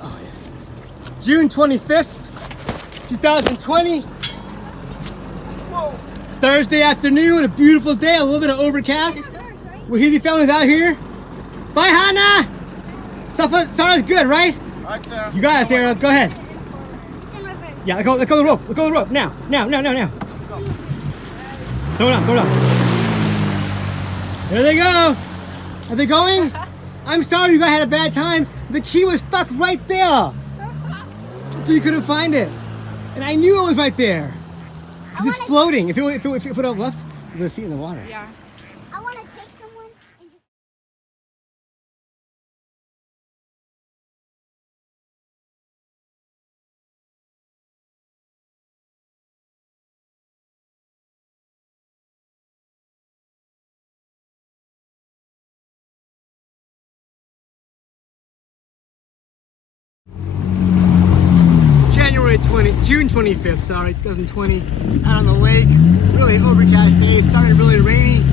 Oh, yeah. June 25th, 2020. Whoa. Thursday afternoon, a beautiful day, a little bit of overcast. Wahidi family's out here. Bye, Hannah! Sarah's good, right? Alright, Sarah. You got it, Sarah. Go ahead. It's in reverse. Yeah, let go of the rope. Let go of the rope. Now. Throw it on. There they go. Are they going? I'm sorry you guys had a bad time. The key was stuck right there. So you couldn't find it. And I knew it was right there. Because it's floating. If you put it up left, you're going to see it in the water. Yeah. I want to take someone and just... June 25th, sorry, 2020, out on the lake. Really overcast day. It started really rainy.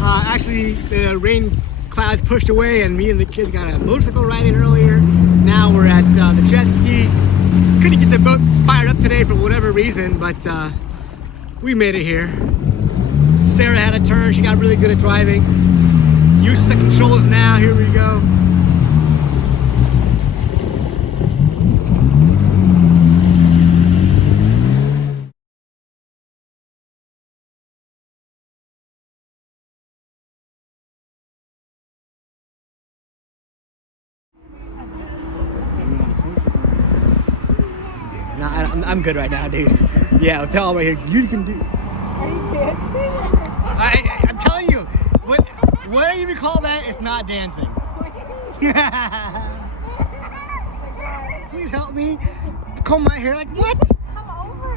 Actually, the rain clouds pushed away and me and the kids got a motorcycle riding earlier. Now we're at the Jetski. Couldn't get the boat fired up today for whatever reason, but we made it here. Sarah had a turn. She got really good at driving. Used to the controls now. Here we go. No, I'm good right now, dude. Yeah, I'll tell right here. You can do. Are you dancing? I'm telling you, whatever you recall that, it's not dancing. Please help me comb my hair. Like what? Come over.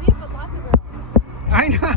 We have lots of room. I know.